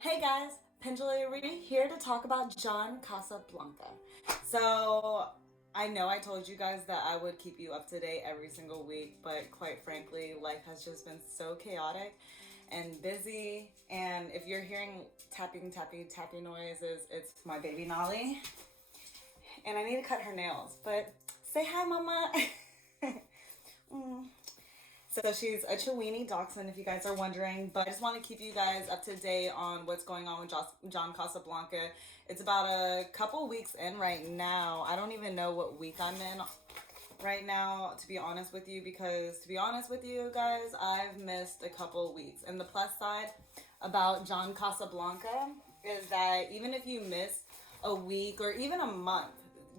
Hey guys, Pendula Reedy here to talk about John Casablanca. So, I know I told you guys that I would keep you up to date every single week, but quite frankly, life has just been so chaotic and busy. And if you're hearing tapping noises, it's my baby Nolly. And I need to cut her nails, but say hi, Mama. Mm. So she's a Chiweenie Dachshund, if you guys are wondering. But I just want to keep you guys up to date on what's going on with John Casablanca. It's about a couple weeks in right now. I don't even know what week I'm in right now, to be honest with you, because to be honest with you guys, I've missed a couple weeks. And the plus side about John Casablanca is that even if you miss a week or even a month,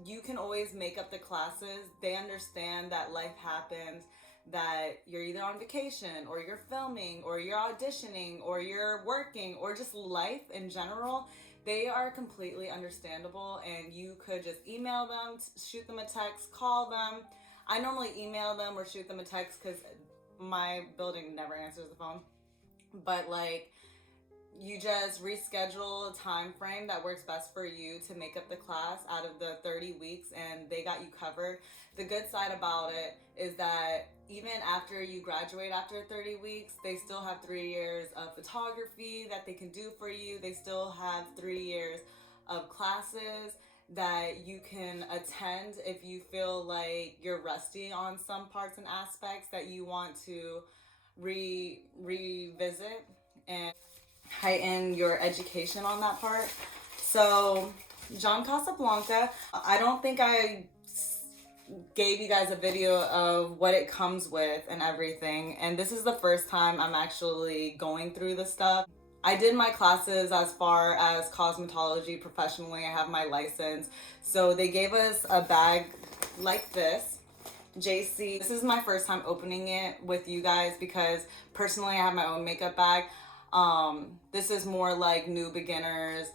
you can always make up the classes. They understand that life happens, that you're either on vacation or you're filming or you're auditioning or you're working or just life in general. They are completely understandable, and you could just email them, shoot them a text, call them. I normally email them or shoot them a text because my building never answers the phone. But like, you just reschedule a time frame that works best for you to make up the class out of the 30 weeks, and they got you covered. The good side about it is that even after you graduate after 30 weeks, they still have 3 years of photography that they can do for you. They still have 3 years of classes that you can attend if you feel like you're rusty on some parts and aspects that you want to revisit and heighten your education on that part. So, John Casablanca, I don't think I gave you guys a video of what it comes with and everything. And this is the first time I'm actually going through this stuff. I did my classes as far as cosmetology professionally. I have my license. So they gave us a bag like this. JC. This is my first time opening it with you guys because personally I have my own makeup bag. This is more like new beginners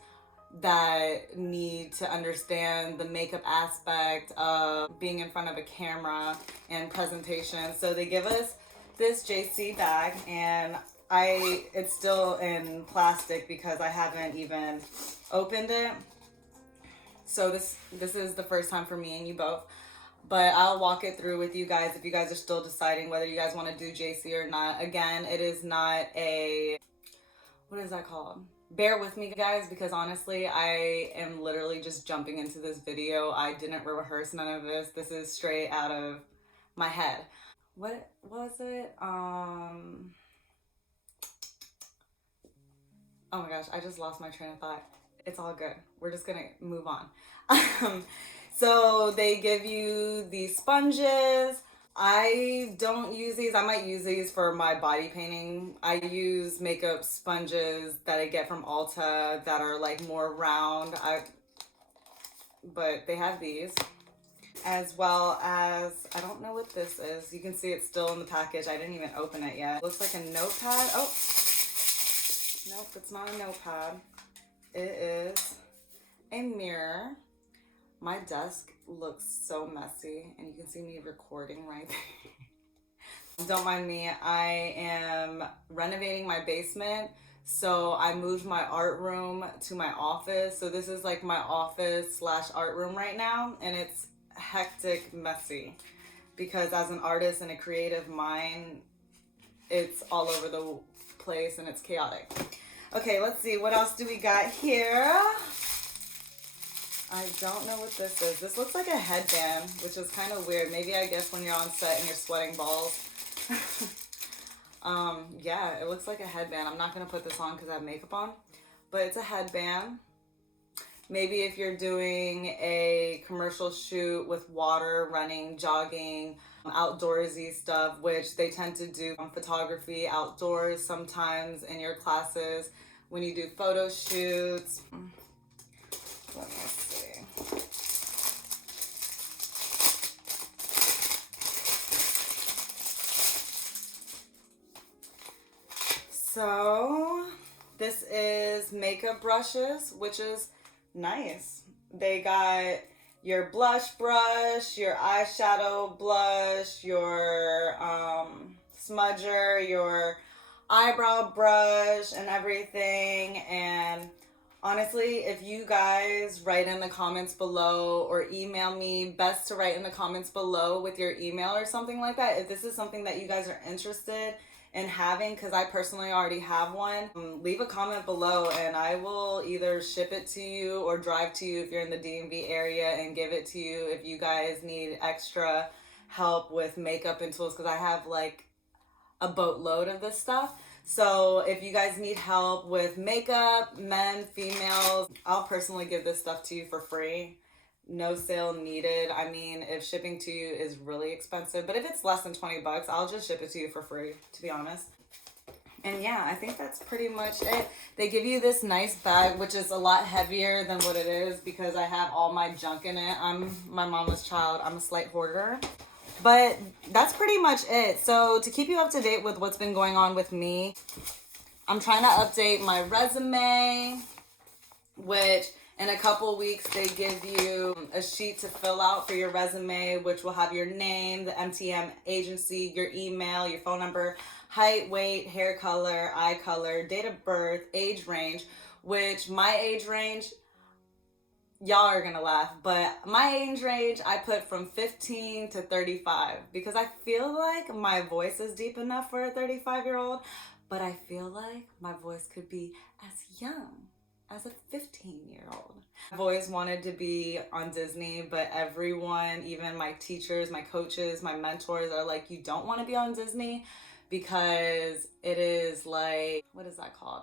that need to understand the makeup aspect of being in front of a camera and presentation. So they give us this JC bag, and it's still in plastic because I haven't even opened it. So this is the first time for me and you both. But I'll walk it through with you guys if you guys are still deciding whether you guys want to do JC or not. Again, it is not a, what is that called? Bear with me guys, because honestly I am literally just jumping into this video. I didn't rehearse none of this. This is straight out of my head. What was it? Oh my gosh, I just lost my train of thought. It's all good. We're just gonna move on. So they give you these sponges. I don't use these. I might use these for my body painting. I use makeup sponges that I get from Ulta that are like more round. But they have these, as well as, I don't know what this is. You can see it's still in the package. I didn't even open it yet. Looks like a notepad. Oh, nope, it's not a notepad. It is a mirror. My desk looks so messy, and you can see me recording right there. Don't mind me, I am renovating my basement, so I moved my art room to my office. So this is like my office slash art room right now, and it's hectic, messy, because as an artist and a creative mind, it's all over the place and it's chaotic. Okay, let's see, what else do we got here? I don't know what this is. This looks like a headband, which is kind of weird. Maybe I guess when you're on set and you're sweating balls. Yeah, it looks like a headband. I'm not going to put this on because I have makeup on, but it's a headband. Maybe if you're doing a commercial shoot with water, running, jogging, outdoorsy stuff, which they tend to do photography outdoors sometimes in your classes when you do photo shoots. Let me see. So this is makeup brushes, which is nice. They got your blush brush, your eyeshadow blush, your smudger, your eyebrow brush and everything. And honestly, if you guys write in the comments below or email me, best to write in the comments below with your email or something like that. If this is something that you guys are interested in having, because I personally already have one, leave a comment below and I will either ship it to you or drive to you if you're in the DMV area and give it to you if you guys need extra help with makeup and tools, because I have like a boatload of this stuff. So if you guys need help with makeup, men, females, I'll personally give this stuff to you for free. No sale needed. I mean, if shipping to you is really expensive, but if it's less than 20 bucks, I'll just ship it to you for free, to be honest. And yeah, I think that's pretty much it. They give you this nice bag, which is a lot heavier than what it is because I have all my junk in it. I'm my mama's child. I'm a slight hoarder. But that's pretty much it. So to keep you up to date with what's been going on with me, I'm trying to update my resume, which in a couple weeks they give you a sheet to fill out for your resume, which will have your name, the MTM agency, your email, your phone number, height, weight, hair color, eye color, date of birth, age range, which my age range, y'all are gonna laugh, but my age range I put from 15 to 35 because I feel like my voice is deep enough for a 35-year-old, but I feel like my voice could be as young as a 15-year-old. I've always wanted to be on Disney, but everyone, even my teachers, my coaches, my mentors are like, you don't want to be on Disney because it is like, what is that called?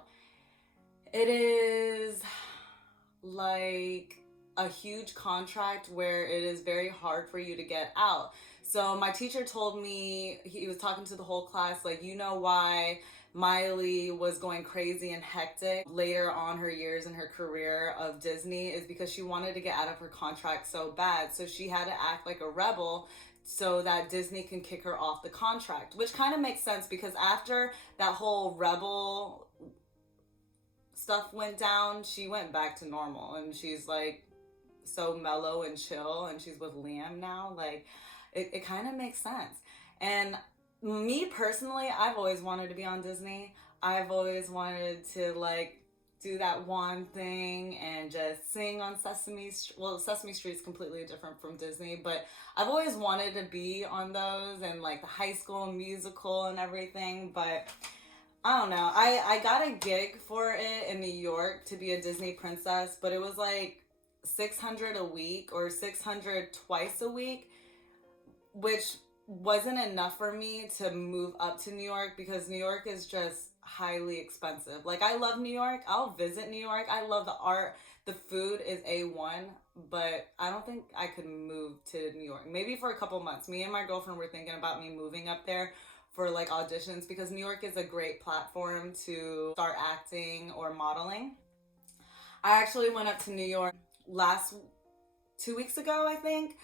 It is like a huge contract where it is very hard for you to get out. So my teacher told me, he was talking to the whole class, like, you know why Miley was going crazy and hectic later on her years in her career of Disney is because she wanted to get out of her contract so bad. So she had to act like a rebel so that Disney can kick her off the contract, which kind of makes sense because after that whole rebel stuff went down, she went back to normal and she's like so mellow and chill and she's with Liam now. Like it kind of makes sense. And me personally, I've always wanted to be on Disney. I've always wanted to like do that one thing and just sing on Sesame Street. Well, Sesame Street is completely different from Disney, but I've always wanted to be on those and like the High School Musical and everything. But I don't know. I got a gig for it in New York to be a Disney princess, but it was like $600 a week or $600 twice a week, which wasn't enough for me to move up to New York because New York is just highly expensive. Like I love New York. I'll visit New York. I love the art. The food is A1, but I don't think I could move to New York. Maybe for a couple months. Me and my girlfriend were thinking about me moving up there for like auditions because New York is a great platform to start acting or modeling. I actually went up to New York last 2 weeks ago, I think,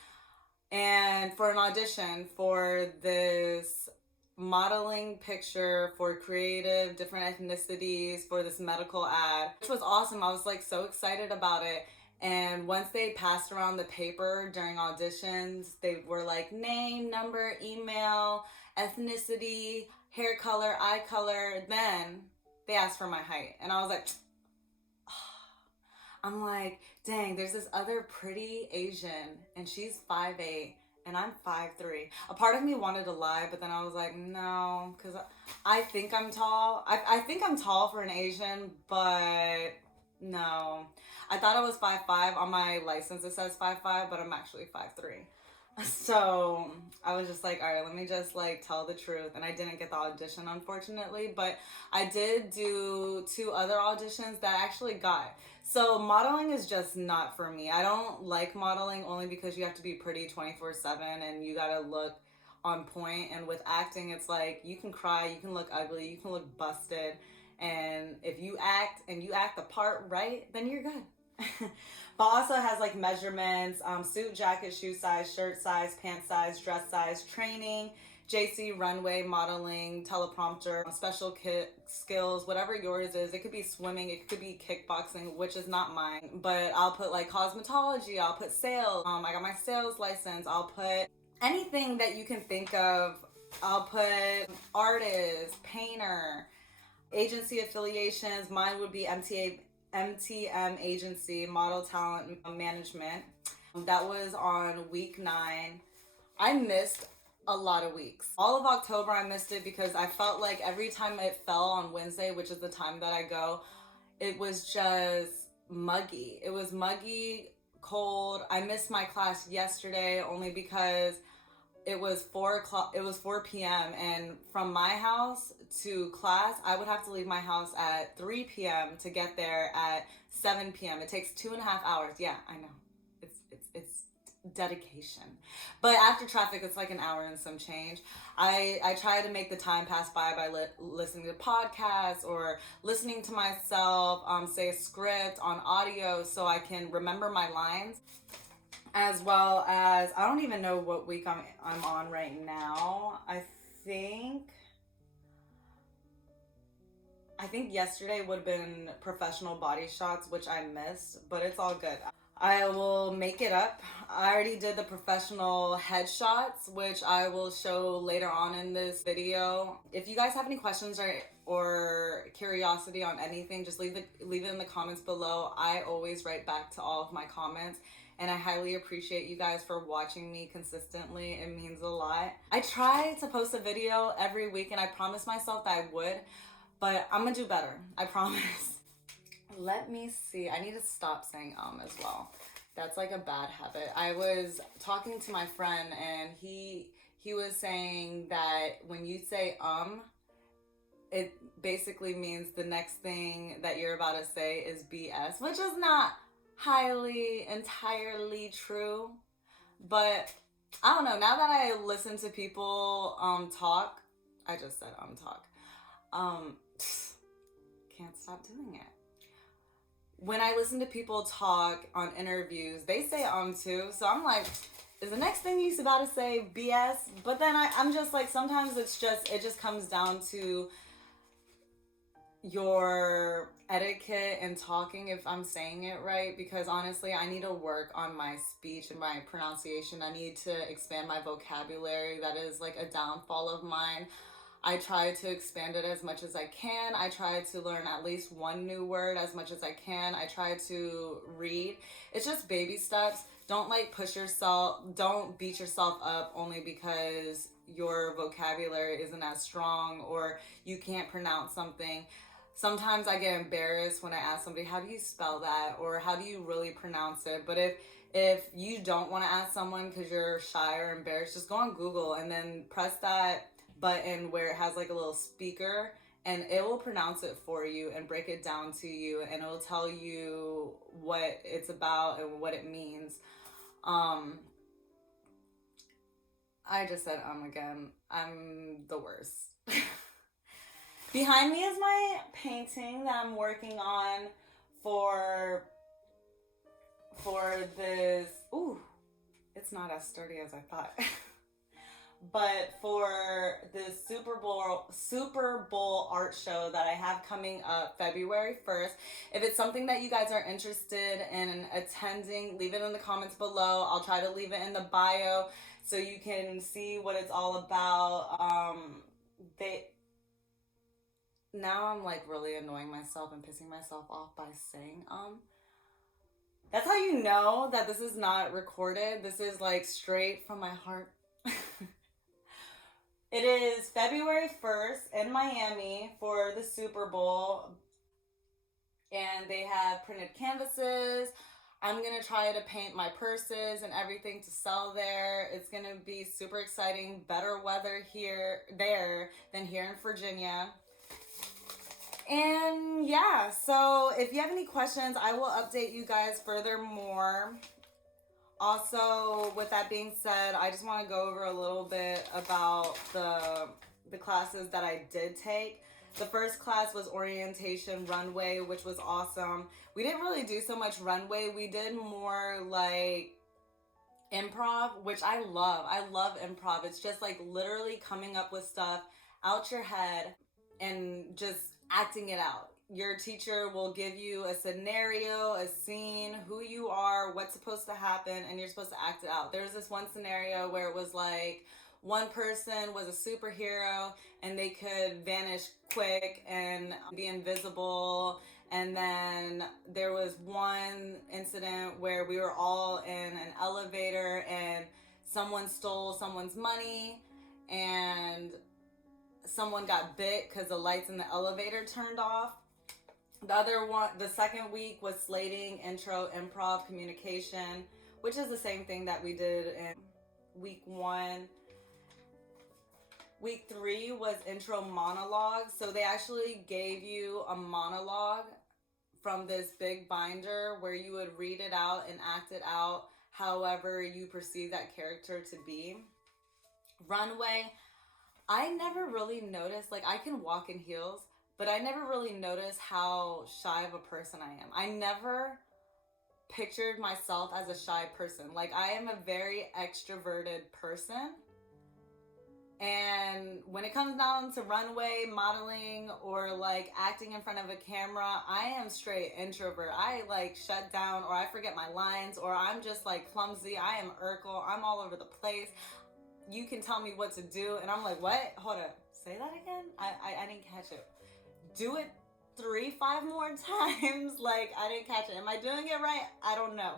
and for an audition for this modeling picture for creative different ethnicities for this medical ad, which was awesome. I was like so excited about it. And once they passed around the paper during auditions, they were like name, number, email, ethnicity, hair color, eye color. Then they asked for my height. And I was like, I'm like, dang, there's this other pretty Asian and she's 5'8" and I'm 5'3". A part of me wanted to lie, but then I was like, no, because I think I'm tall. I think I'm tall for an Asian, but no. I thought I was 5'5". On my license it says 5'5", but I'm actually 5'3". So I was just like, all right, let me just like tell the truth. And I didn't get the audition, unfortunately, but I did do 2 other auditions that I actually got. So modeling is just not for me. I don't like modeling only because you have to be pretty 24/7 and you gotta look on point. And with acting, it's like you can cry, you can look ugly, you can look busted. And if you act and you act the part right, then you're good. But also has like measurements, suit, jacket, shoe size, shirt size, pant size, dress size, training, JC, runway, modeling, teleprompter, special kit skills, whatever yours is. It could be swimming, it could be kickboxing, which is not mine. But I'll put like cosmetology, I'll put sales. I got my sales license. I'll put anything that you can think of. I'll put artist, painter. Agency affiliations, mine would be MTM Agency, Model Talent Management. That was on week 9. I missed a lot of weeks. All of October I missed it because I felt like every time it fell on Wednesday, which is the time that I go, it was just muggy. It was muggy, cold. I missed my class yesterday only because it was 4 o'clock. It was 4 p.m. and from my house to class, I would have to leave my house at 3 p.m. to get there at 7 p.m. It takes 2.5 hours. Yeah, I know. It's dedication. But after traffic, it's like an hour and some change. I try to make the time pass by listening to podcasts or listening to myself say a script on audio so I can remember my lines. As well as, I don't even know what week I'm on right now. I think yesterday would have been professional body shots, which I missed, but it's all good. I will make it up. I already did the professional headshots, which I will show later on in this video. If you guys have any questions or curiosity on anything, just leave it in the comments below. I always write back to all of my comments. And I highly appreciate you guys for watching me consistently. It means a lot. I try to post a video every week and I promised myself that I would, but I'm gonna do better. I promise. Let me see. I need to stop saying as well. That's like a bad habit. I was talking to my friend and he was saying that when you say it basically means the next thing that you're about to say is BS, which is not entirely true, but I don't know, now that I listen to people talk, I just said talk, can't stop doing it. When I listen to people talk on interviews, they say too, so I'm like, is the next thing you're about to say BS? But then I'm just like, sometimes it just comes down to your etiquette and talking, if I'm saying it right, because honestly I need to work on my speech and my pronunciation. I need to expand my vocabulary. That is like a downfall of mine. I try to expand it as much as I can. I try to learn at least one new word as much as I can. I try to read. It's just baby steps. Don't push yourself. Don't beat yourself up only because your vocabulary isn't as strong or you can't pronounce something. Sometimes I get embarrassed when I ask somebody, how do you spell that? Or how do you really pronounce it? But if you don't want to ask someone because you're shy or embarrassed, just go on Google and then press that button where it has like a little speaker and it will pronounce it for you and break it down to you and it will tell you what it's about and what it means. I just said again. I'm the worst. Behind me is my painting that I'm working on for this. Ooh, it's not as sturdy as I thought. But for this Super Bowl art show that I have coming up February 1st, if it's something that you guys are interested in attending, leave it in the comments below. I'll try to leave it in the bio so you can see what it's all about. Now I'm really annoying myself and pissing myself off by saying That's how you know that this is not recorded. This is straight from my heart. It is February 1st in Miami for the Super Bowl. And they have printed canvases. I'm going to try to paint my purses and everything to sell there. It's going to be super exciting. Better weather there than here in Virginia. And yeah, so if you have any questions, I will update you guys furthermore. Also, with that being said, I just want to go over a little bit about the classes that I did take. The first class was orientation runway, which was awesome. We didn't really do so much runway. We did more improv, which I love. I love improv. It's just literally coming up with stuff out your head and just acting it out. Your teacher will give you a scenario, a scene, who you are, what's supposed to happen, and you're supposed to act it out. There's this one scenario where it was one person was a superhero and they could vanish quick and be invisible. And then there was one incident where we were all in an elevator and someone stole someone's money and someone got bit because the lights in the elevator turned off. The second week was slating, intro, improv, communication, which is the same thing that we did in week 1. Week 3 was intro monologue. So they actually gave you a monologue from this big binder where you would read it out and act it out however you perceive that character to be. Runway, I never really noticed, like I can walk in heels, but I never really noticed how shy of a person I am. I never pictured myself as a shy person. Like I am a very extroverted person. And when it comes down to runway modeling or like acting in front of a camera, I am straight introvert. I like shut down, or I forget my lines, or I'm just like clumsy. I am Urkel. I'm all over the place. You can tell me what to do and I'm like, what? Hold up. Say that again? I didn't catch it. Do it 3-5 more times. Like I didn't catch it. Am I doing it right? I don't know.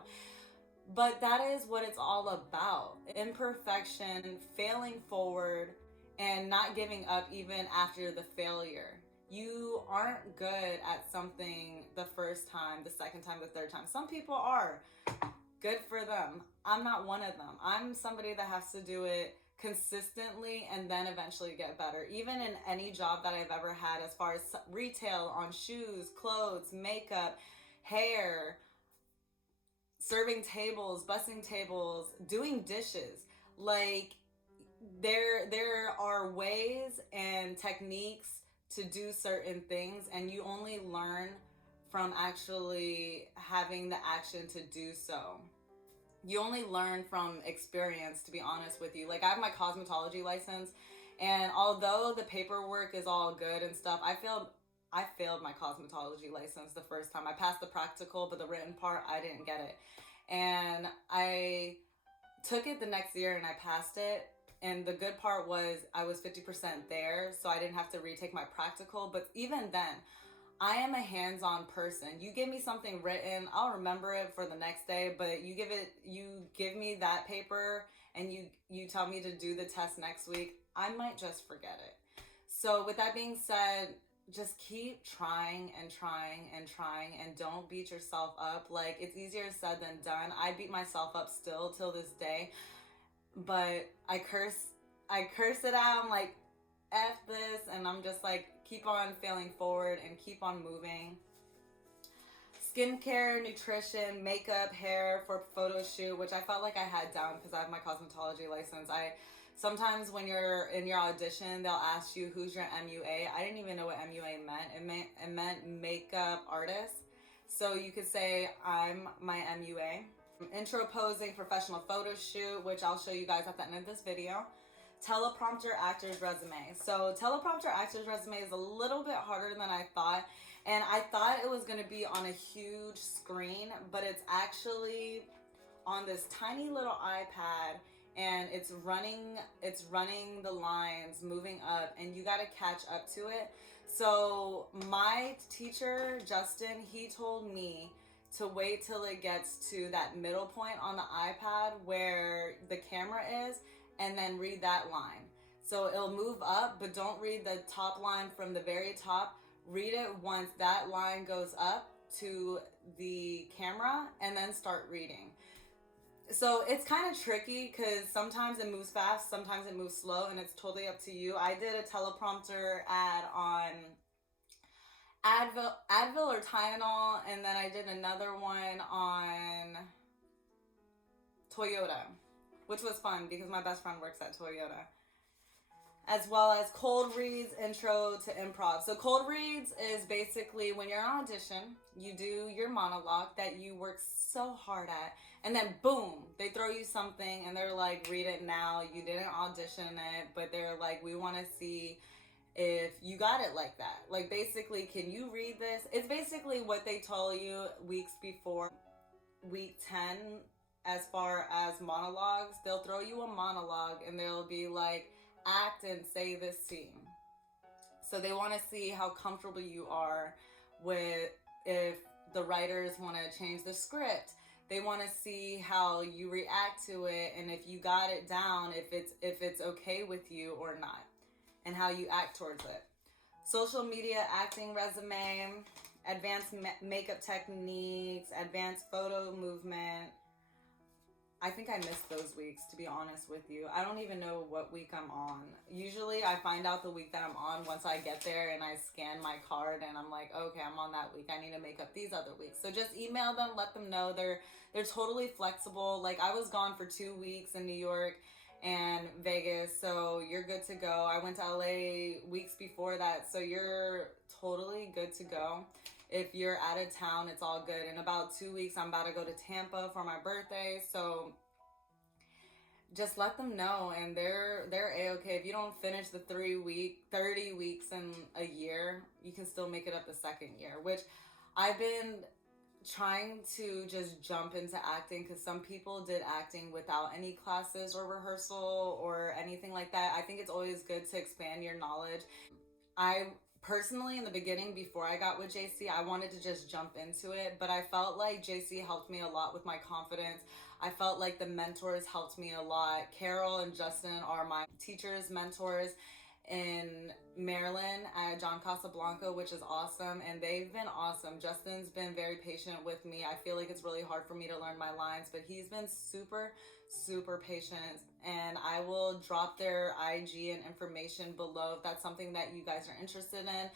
But that is what it's all about. Imperfection, failing forward, and not giving up even after the failure. You aren't good at something the first time, the second time, the third time. Some people are. Good for them. I'm not one of them. I'm somebody that has to do it consistently and then eventually get better. Even in any job that I've ever had, as far as retail, on shoes, clothes, makeup, hair, serving tables, bussing tables, doing dishes. Like there are ways and techniques to do certain things, and you only learn from actually having the action to do so. You only learn from experience, to be honest with you. Like I have my cosmetology license, and although the paperwork is all good and stuff, I failed my cosmetology license the first time. I passed the practical, but the written part, I didn't get it. And I took it the next year and I passed it. And the good part was I was 50% there, so I didn't have to retake my practical. But even then, I am a hands-on person. You give me something written, I'll remember it for the next day, but you give me that paper and you tell me to do the test next week, I might just forget it. So with that being said, just keep trying and trying and trying, and don't beat yourself up. Like, it's easier said than done. I beat myself up still till this day, but I curse it out. I'm like, F this, and I'm just like, keep on failing forward and keep on moving. Skincare, nutrition, makeup, hair for photo shoot, which I felt like I had down because I have my cosmetology license. Sometimes when you're in your audition, they'll ask you who's your MUA. I didn't even know what MUA meant. It meant makeup artist. So you could say I'm my MUA. Intro posing, professional photo shoot, which I'll show you guys at the end of this video. Teleprompter actor's resume. So teleprompter actor's resume is a little bit harder than I thought. And I thought it was going to be on a huge screen, but it's actually on this tiny little iPad. And it's running the lines, moving up, and you got to catch up to it. So my teacher, Justin, he told me to wait till it gets to that middle point on the iPad where the camera is, and then read that line. So it'll move up, but don't read the top line from the very top. Read it once that line goes up to the camera, and then start reading. So it's kind of tricky because sometimes it moves fast, sometimes it moves slow, and it's totally up to you. I did a teleprompter ad on Advil or Tylenol, and then I did another one on Toyota, which was fun because my best friend works at Toyota. As well as cold reads, intro to improv. So cold reads is basically when you're on audition, you do your monologue that you work so hard at, and then boom, they throw you something and they're like, read it now. You didn't audition it, but they're like, we want to see if you got it like that. Like basically, can you read this? It's basically what they told you weeks before week 10 as far as monologues. They'll throw you a monologue and they'll be like, act and say this scene. So they want to see how comfortable you are with, if the writers want to change the script. They want to see how you react to it, and if you got it down, if it's okay with you or not, and how you act towards it. Social media acting resume, advanced makeup techniques, advanced photo movement. I think I missed those weeks, to be honest with you. I don't even know what week I'm on. Usually I find out the week that I'm on once I get there and I scan my card and I'm like, okay, I'm on that week. I need to make up these other weeks. So just email them, let them know. They're totally flexible. Like, I was gone for 2 weeks in New York and Vegas, so you're good to go. I went to LA weeks before that, so you're totally good to go. If you're out of town, it's all good. In about 2 weeks, I'm about to go to Tampa for my birthday. So just let them know, and they're A-okay. If you don't finish the 30 weeks in a year, you can still make it up the second year, which I've been trying to just jump into acting, because some people did acting without any classes or rehearsal or anything like that. I think it's always good to expand your knowledge. I personally, in the beginning, before I got with JC, I wanted to just jump into it, but I felt like JC helped me a lot with my confidence. I felt like the mentors helped me a lot. Carol and Justin are my teachers, mentors in Maryland at John Casablanca, which is awesome, and they've been awesome. Justin's been very patient with me. I feel like it's really hard for me to learn my lines, but he's been super patient, and I will drop their IG and information below if that's something that you guys are interested in.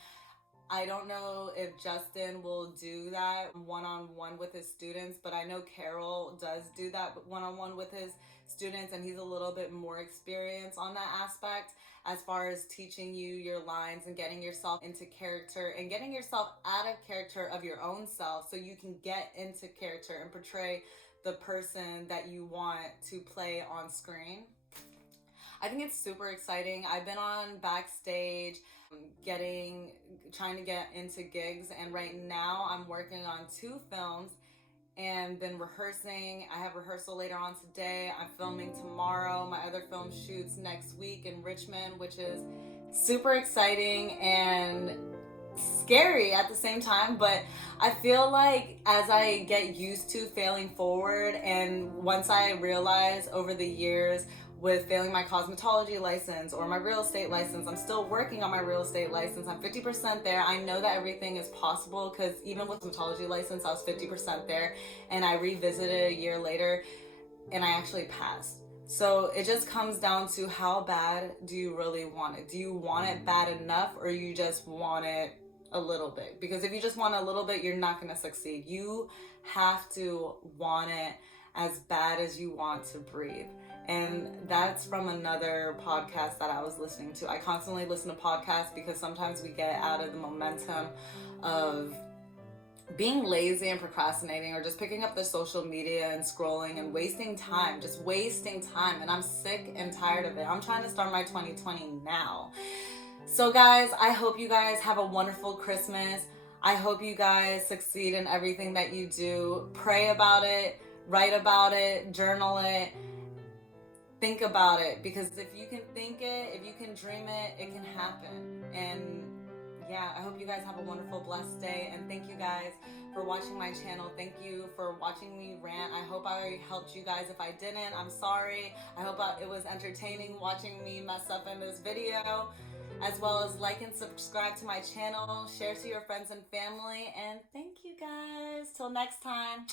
I don't know if Justin will do that one-on-one with his students, but I know Carol does do that one-on-one with his students, and he's a little bit more experienced on that aspect as far as teaching you your lines and getting yourself into character and getting yourself out of character of your own self so you can get into character and portray the person that you want to play on screen. I think it's super exciting. I've been on backstage, trying to get into gigs, and right now I'm working on 2 films and been rehearsing. I have rehearsal later on today. I'm filming tomorrow. My other film shoots next week in Richmond, which is super exciting and scary at the same time, but I feel like as I get used to failing forward, and once I realize over the years with failing my cosmetology license or my real estate license, I'm still working on my real estate license. I'm 50% there. I know that everything is possible, because even with cosmetology license, I was 50% there, and I revisited a year later and I actually passed. So it just comes down to, how bad do you really want it? Do you want it bad enough, or you just want it a little bit? Because if you just want a little bit, you're not going to succeed. You have to want it as bad as you want to breathe. And that's from another podcast that I was listening to. I constantly listen to podcasts because sometimes we get out of the momentum of being lazy and procrastinating, or just picking up the social media and scrolling and wasting time, just wasting time. And I'm sick and tired of it. I'm trying to start my 2020 now. So guys, I hope you guys have a wonderful Christmas. I hope you guys succeed in everything that you do. Pray about it, write about it, journal it, think about it, because if you can think it, if you can dream it, it can happen. And yeah, I hope you guys have a wonderful, blessed day, and thank you guys for watching my channel. Thank you for watching me rant. I hope I helped you guys. If I didn't, I'm sorry. I hope it was entertaining watching me mess up in this video, as well as like and subscribe to my channel, share to your friends and family, and thank you guys. Till next time.